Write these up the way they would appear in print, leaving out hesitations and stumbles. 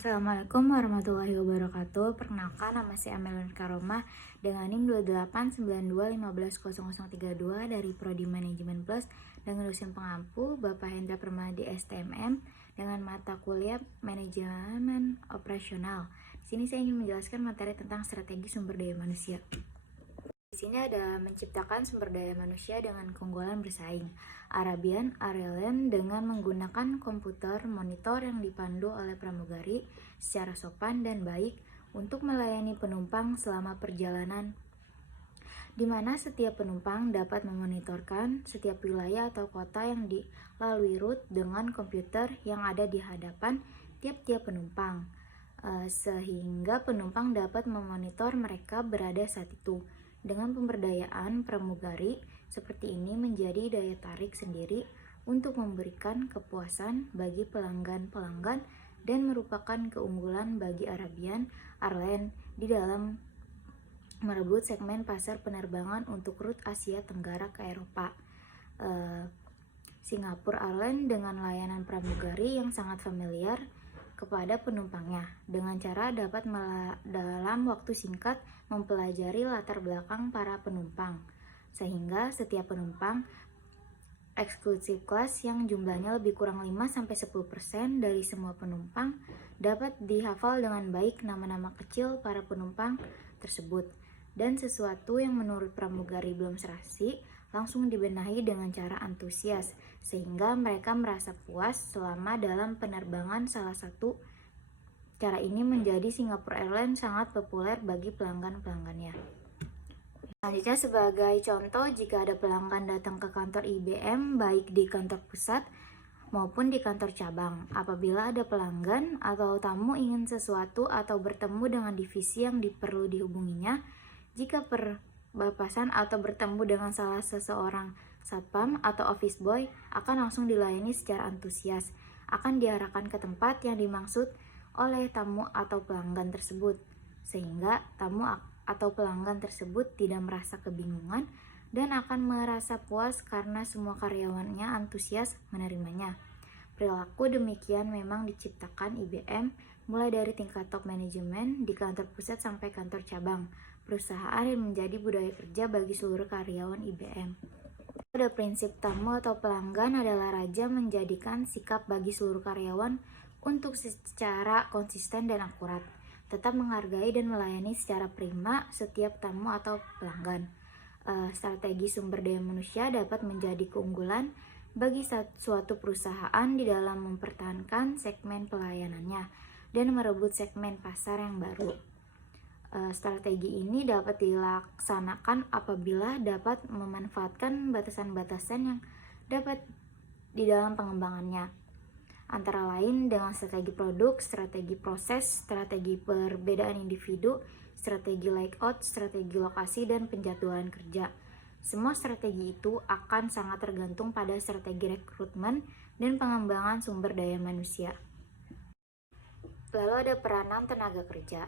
Assalamualaikum warahmatullahi wabarakatuh. Perkenalkan, nama saya Amelin Karomah dengan NIM 2892150032 dari Prodi Manajemen Plus dengan dosen pengampu Bapak Hendra Permadi STMM dengan mata kuliah Manajemen Operasional. Di sini saya ingin menjelaskan materi tentang strategi sumber daya manusia. Di sini ada menciptakan sumber daya manusia dengan keunggulan bersaing. Arabian Airlines dengan menggunakan komputer monitor yang dipandu oleh pramugari secara sopan dan baik untuk melayani penumpang selama perjalanan, di mana setiap penumpang dapat memonitorkan setiap wilayah atau kota yang dilalui rute dengan komputer yang ada di hadapan tiap-tiap penumpang, sehingga penumpang dapat memonitor mereka berada saat itu. Dengan pemberdayaan pramugari seperti ini menjadi daya tarik sendiri untuk memberikan kepuasan bagi pelanggan-pelanggan dan merupakan keunggulan bagi Arabian Airlines di dalam merebut segmen pasar penerbangan untuk rute Asia Tenggara ke Eropa. Singapore Airlines dengan layanan pramugari yang sangat familiar kepada penumpangnya dengan cara dapat dalam waktu singkat mempelajari latar belakang para penumpang, sehingga setiap penumpang eksklusif kelas yang jumlahnya lebih kurang 5-10% dari semua penumpang dapat dihafal dengan baik nama-nama kecil para penumpang tersebut, dan sesuatu yang menurut pramugari belum serasi langsung dibenahi dengan cara antusias sehingga mereka merasa puas selama dalam penerbangan. Salah satu cara ini menjadi Singapore Airlines sangat populer bagi pelanggan-pelanggannya. Selanjutnya sebagai contoh, jika ada pelanggan datang ke kantor IBM baik di kantor pusat maupun di kantor cabang, apabila ada pelanggan atau tamu ingin sesuatu atau bertemu dengan divisi yang perlu dihubunginya, jika berpapasan atau bertemu dengan salah seseorang satpam atau office boy akan langsung dilayani secara antusias, akan diarahkan ke tempat yang dimaksud oleh tamu atau pelanggan tersebut, sehingga tamu atau pelanggan tersebut tidak merasa kebingungan dan akan merasa puas karena semua karyawannya antusias menerimanya. Perilaku demikian memang diciptakan IBM mulai dari tingkat top manajemen di kantor pusat sampai kantor cabang perusahaan yang menjadi budaya kerja bagi seluruh karyawan IBM. Pada prinsip tamu atau pelanggan adalah raja, menjadikan sikap bagi seluruh karyawan untuk secara konsisten dan akurat, tetap menghargai dan melayani secara prima setiap tamu atau pelanggan. Strategi sumber daya manusia dapat menjadi keunggulan bagi suatu perusahaan di dalam mempertahankan segmen pelayanannya dan merebut segmen pasar yang baru. Strategi ini dapat dilaksanakan apabila dapat memanfaatkan batasan-batasan yang dapat di dalam pengembangannya, antara lain dengan strategi produk, strategi proses, strategi perbedaan individu, strategi layout, strategi lokasi, dan penjadwalan kerja. Semua strategi itu akan sangat tergantung pada strategi rekrutmen dan pengembangan sumber daya manusia. Lalu ada peranan tenaga kerja.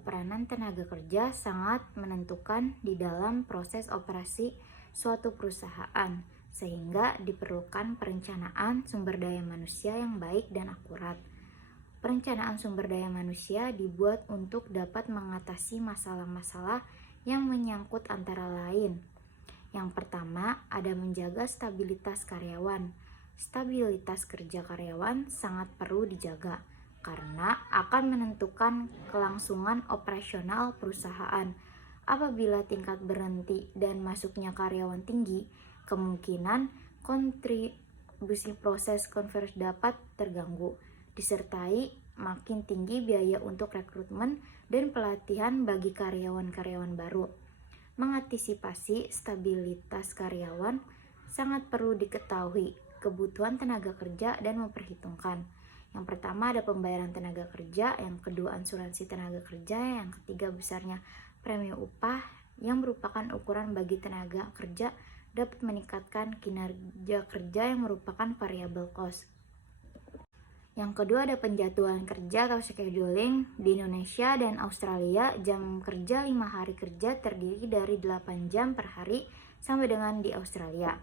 Peranan tenaga kerja sangat menentukan di dalam proses operasi suatu perusahaan, sehingga diperlukan perencanaan sumber daya manusia yang baik dan akurat. Perencanaan sumber daya manusia dibuat untuk dapat mengatasi masalah-masalah yang menyangkut antara lain. Yang pertama, ada menjaga stabilitas karyawan. Stabilitas kerja karyawan sangat perlu dijaga karena akan menentukan kelangsungan operasional perusahaan. Apabila tingkat berhenti dan masuknya karyawan tinggi, kemungkinan kontribusi proses konversi dapat terganggu, disertai makin tinggi biaya untuk rekrutmen dan pelatihan bagi karyawan-karyawan baru. Mengantisipasi stabilitas karyawan sangat perlu diketahui kebutuhan tenaga kerja dan memperhitungkan. Yang pertama ada pembayaran tenaga kerja, yang kedua asuransi tenaga kerja, yang ketiga besarnya premi upah yang merupakan ukuran bagi tenaga kerja dapat meningkatkan kinerja kerja yang merupakan variable cost. Yang kedua ada penjadwalan kerja atau scheduling. Di Indonesia dan Australia, jam kerja 5 hari kerja terdiri dari 8 jam per hari sampai dengan di Australia.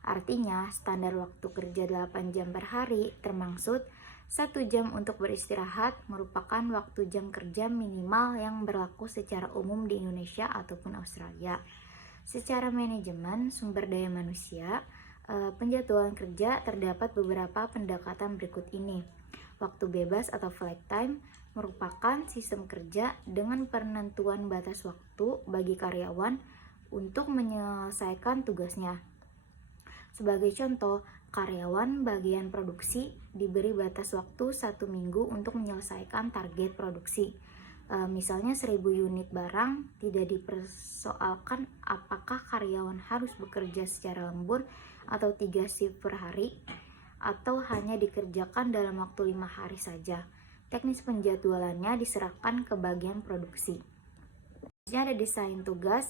Artinya, standar waktu kerja 8 jam per hari termaksud 1 jam untuk beristirahat merupakan waktu jam kerja minimal yang berlaku secara umum di Indonesia ataupun Australia. Secara manajemen sumber daya manusia, penjadwalan kerja terdapat beberapa pendekatan berikut ini. Waktu bebas atau flight time merupakan sistem kerja dengan penentuan batas waktu bagi karyawan untuk menyelesaikan tugasnya. Sebagai contoh, karyawan bagian produksi diberi batas waktu 1 minggu untuk menyelesaikan target produksi. Misalnya 1000 unit barang, tidak dipersoalkan apakah karyawan harus bekerja secara lembur atau 3 shift per hari, atau hanya dikerjakan dalam waktu 5 hari saja. Teknis penjadwalannya diserahkan ke bagian produksi. Selanjutnya ada desain tugas,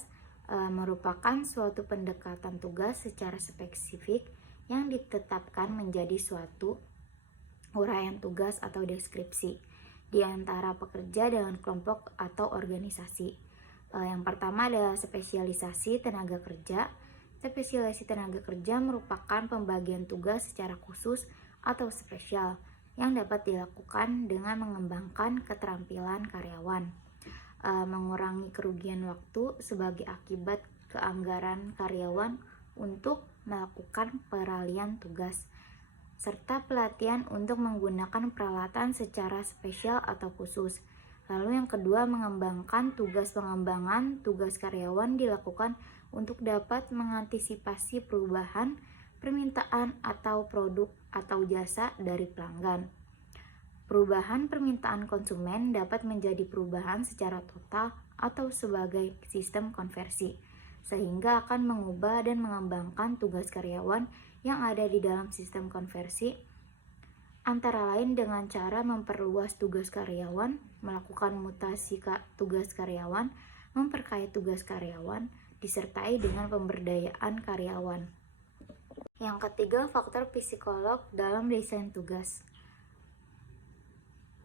merupakan suatu pendekatan tugas secara spesifik yang ditetapkan menjadi suatu uraian tugas atau deskripsi di antara pekerja dengan kelompok atau organisasi. Yang pertama adalah spesialisasi tenaga kerja. Spesialisasi tenaga kerja merupakan pembagian tugas secara khusus atau spesial yang dapat dilakukan dengan mengembangkan keterampilan karyawan, mengurangi kerugian waktu sebagai akibat keanggaran karyawan untuk melakukan peralihan tugas, serta pelatihan untuk menggunakan peralatan secara spesial atau khusus. Lalu yang kedua, mengembangkan tugas pengembangan tugas karyawan dilakukan untuk dapat mengantisipasi perubahan permintaan atau produk atau jasa dari pelanggan. Perubahan permintaan konsumen dapat menjadi perubahan secara total atau sebagai sistem konversi, sehingga akan mengubah dan mengembangkan tugas karyawan yang ada di dalam sistem konversi, antara lain dengan cara memperluas tugas karyawan, melakukan mutasi tugas karyawan, memperkaya tugas karyawan, disertai dengan pemberdayaan karyawan. Yang ketiga, faktor psikolog dalam desain tugas.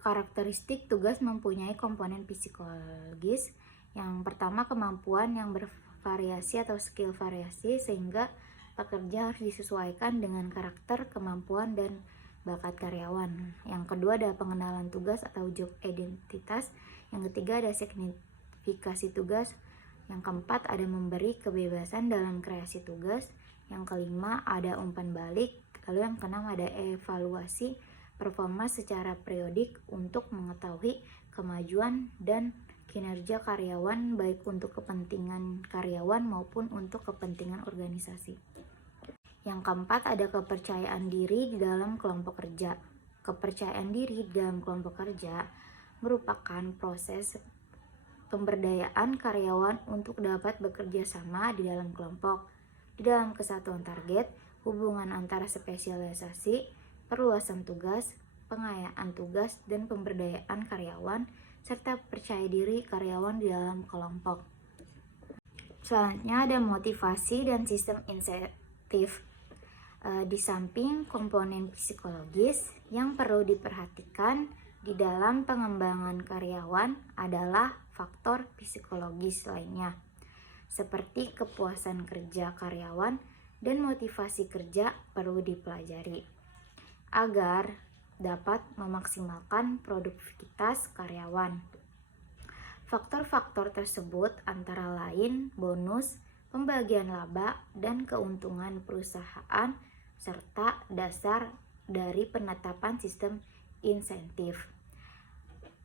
Karakteristik tugas mempunyai komponen psikologis. Yang pertama, kemampuan yang bervariasi atau skill variasi, sehingga pekerja harus disesuaikan dengan karakter, kemampuan, dan bakat karyawan. Yang kedua ada pengenalan tugas atau job identitas. Yang ketiga ada signifikasi tugas. Yang keempat ada memberi kebebasan dalam kreasi tugas. Yang kelima ada umpan balik. Lalu yang keenam ada evaluasi performa secara periodik untuk mengetahui kemajuan dan kinerja karyawan, baik untuk kepentingan karyawan maupun untuk kepentingan organisasi. Yang keempat ada kepercayaan diri di dalam kelompok kerja. Kepercayaan diri di dalam kelompok kerja merupakan proses pemberdayaan karyawan untuk dapat bekerja sama di dalam kelompok, di dalam kesatuan target, hubungan antara spesialisasi, perluasan tugas, pengayaan tugas, dan pemberdayaan karyawan, serta percaya diri karyawan di dalam kelompok. Selanjutnya ada motivasi dan sistem insentif. Di samping komponen psikologis yang perlu diperhatikan di dalam pengembangan karyawan adalah faktor psikologis lainnya, seperti kepuasan kerja karyawan dan motivasi kerja perlu dipelajari agar dapat memaksimalkan produktivitas karyawan. Faktor-faktor tersebut antara lain bonus, pembagian laba, dan keuntungan perusahaan, serta dasar dari penetapan sistem insentif.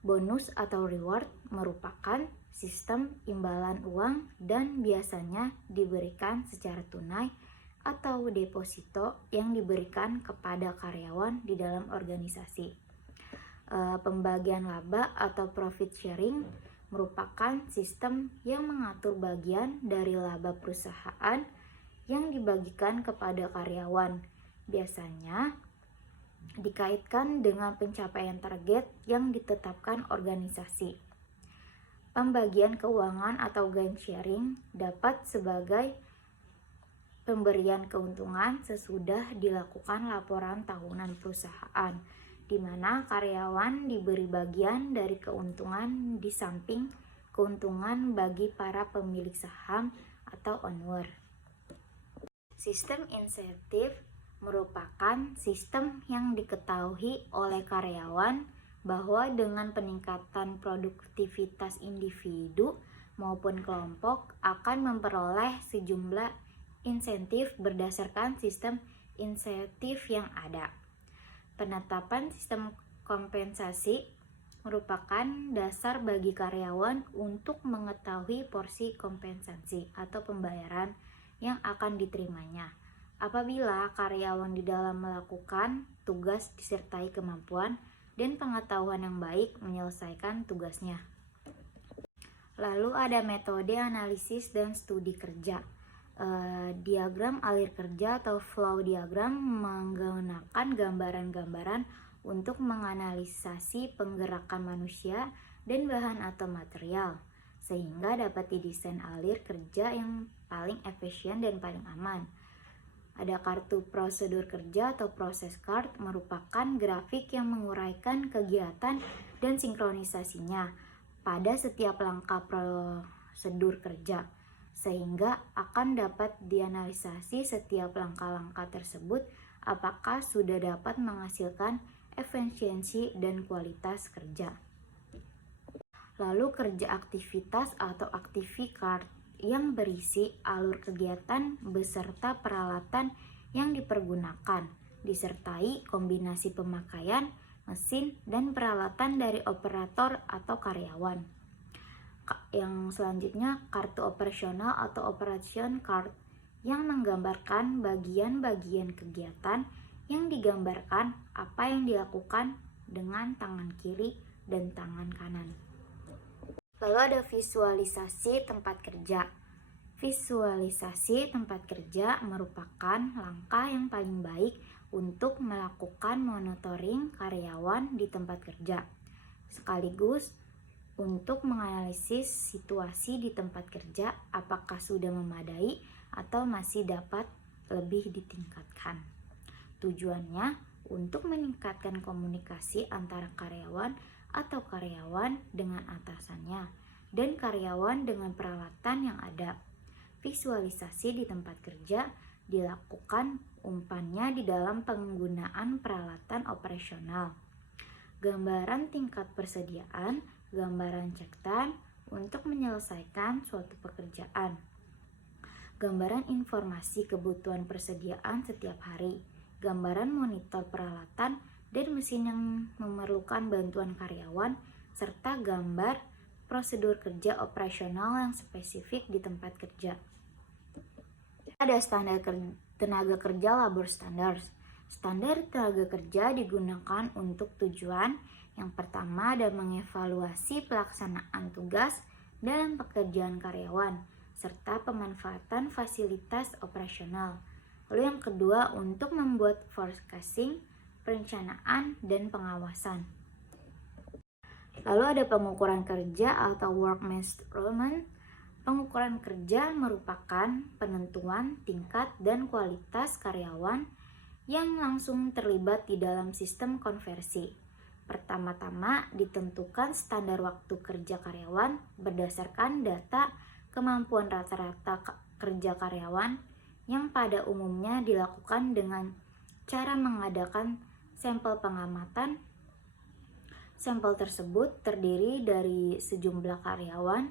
Bonus atau reward merupakan sistem imbalan uang dan biasanya diberikan secara tunai atau deposito yang diberikan kepada karyawan di dalam organisasi. Pembagian laba atau profit sharing merupakan sistem yang mengatur bagian dari laba perusahaan yang dibagikan kepada karyawan, biasanya dikaitkan dengan pencapaian target yang ditetapkan organisasi. Pembagian keuangan atau gain sharing dapat sebagai pemberian keuntungan sesudah dilakukan laporan tahunan perusahaan, di mana karyawan diberi bagian dari keuntungan di samping keuntungan bagi para pemilik saham atau owner. Sistem insentif merupakan sistem yang diketahui oleh karyawan bahwa dengan peningkatan produktivitas individu maupun kelompok akan memperoleh sejumlah insentif berdasarkan sistem insentif yang ada. Penetapan sistem kompensasi merupakan dasar bagi karyawan untuk mengetahui porsi kompensasi atau pembayaran yang akan diterimanya apabila karyawan di dalam melakukan tugas disertai kemampuan dan pengetahuan yang baik menyelesaikan tugasnya. Lalu ada metode analisis dan studi kerja. Diagram alir kerja atau flow diagram menggunakan gambaran-gambaran untuk menganalisasi penggerakan manusia dan bahan atau material, sehingga dapat didesain alir kerja yang paling efisien dan paling aman. Ada kartu prosedur kerja atau process card, merupakan grafik yang menguraikan kegiatan dan sinkronisasinya pada setiap langkah prosedur kerja, sehingga akan dapat dianalisasi setiap langkah-langkah tersebut apakah sudah dapat menghasilkan efisiensi dan kualitas kerja. Lalu kerja aktivitas atau activity card yang berisi alur kegiatan beserta peralatan yang dipergunakan, disertai kombinasi pemakaian, mesin, dan peralatan dari operator atau karyawan. Yang selanjutnya, kartu operasional atau operation card yang menggambarkan bagian-bagian kegiatan yang digambarkan apa yang dilakukan dengan tangan kiri dan tangan kanan. Lalu ada visualisasi tempat kerja. Visualisasi tempat kerja merupakan langkah yang paling baik untuk melakukan monitoring karyawan di tempat kerja, sekaligus untuk menganalisis situasi di tempat kerja apakah sudah memadai atau masih dapat lebih ditingkatkan. Tujuannya untuk meningkatkan komunikasi antara karyawan atau karyawan dengan atasannya dan karyawan dengan peralatan yang ada. Visualisasi di tempat kerja dilakukan umpannya di dalam penggunaan peralatan operasional, gambaran tingkat persediaan, gambaran cektan untuk menyelesaikan suatu pekerjaan, gambaran informasi kebutuhan persediaan setiap hari, gambaran monitor peralatan dan mesin yang memerlukan bantuan karyawan, serta gambar prosedur kerja operasional yang spesifik di tempat kerja. Ada standar tenaga kerja labor standards. Standar tenaga kerja digunakan untuk tujuan yang pertama ada mengevaluasi pelaksanaan tugas dalam pekerjaan karyawan, serta pemanfaatan fasilitas operasional. Lalu yang kedua untuk membuat forecasting, perencanaan, dan pengawasan. Lalu ada pengukuran kerja atau work measurement. Pengukuran kerja merupakan penentuan tingkat dan kualitas karyawan yang langsung terlibat di dalam sistem konversi. Pertama-tama ditentukan standar waktu kerja karyawan berdasarkan data kemampuan rata-rata kerja karyawan yang pada umumnya dilakukan dengan cara mengadakan sampel pengamatan. Sampel tersebut terdiri dari sejumlah karyawan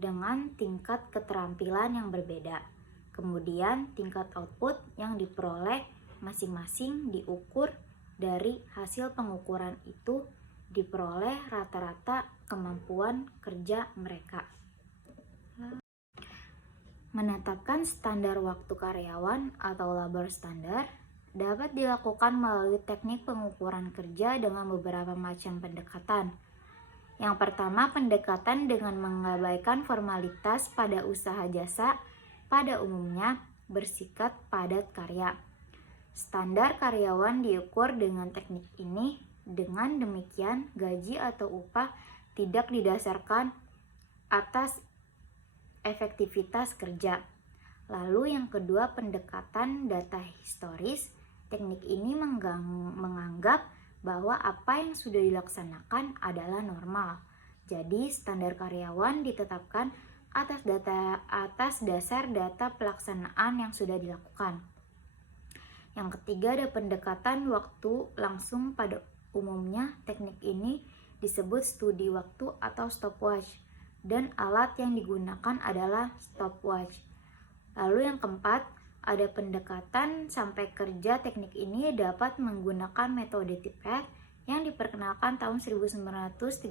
dengan tingkat keterampilan yang berbeda. Kemudian tingkat output yang diperoleh masing-masing diukur dari hasil pengukuran itu diperoleh rata-rata kemampuan kerja mereka. Menetapkan standar waktu karyawan atau labor standard dapat dilakukan melalui teknik pengukuran kerja dengan beberapa macam pendekatan. Yang pertama, pendekatan dengan mengabaikan formalitas pada usaha jasa pada umumnya bersifat padat karya. Standar karyawan diukur dengan teknik ini, dengan demikian gaji atau upah tidak didasarkan atas efektivitas kerja. Lalu yang kedua, pendekatan data historis. Teknik ini menganggap bahwa apa yang sudah dilaksanakan adalah normal. Jadi standar karyawan ditetapkan atas dasar data pelaksanaan yang sudah dilakukan. Yang ketiga ada pendekatan waktu langsung. Pada umumnya teknik ini disebut studi waktu atau stopwatch dan alat yang digunakan adalah stopwatch. Lalu yang keempat, ada pendekatan sampai kerja. Teknik ini dapat menggunakan metode Tippett yang diperkenalkan tahun 1934,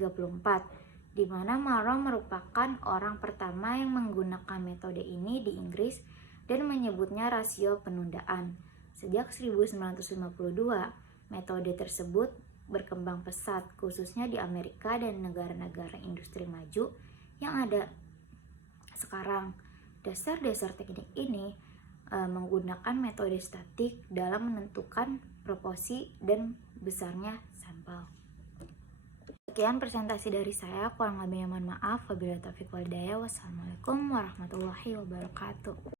di mana Malone merupakan orang pertama yang menggunakan metode ini di Inggris dan menyebutnya rasio penundaan. Sejak 1952, metode tersebut berkembang pesat, khususnya di Amerika dan negara-negara industri maju yang ada sekarang. Dasar-dasar teknik ini menggunakan metode statik dalam menentukan proporsi dan besarnya sampel. Sekian presentasi dari saya, kurang lebihnya mohon maaf. Wabillahi taufiq wal hidayah. Wassalamualaikum warahmatullahi wabarakatuh.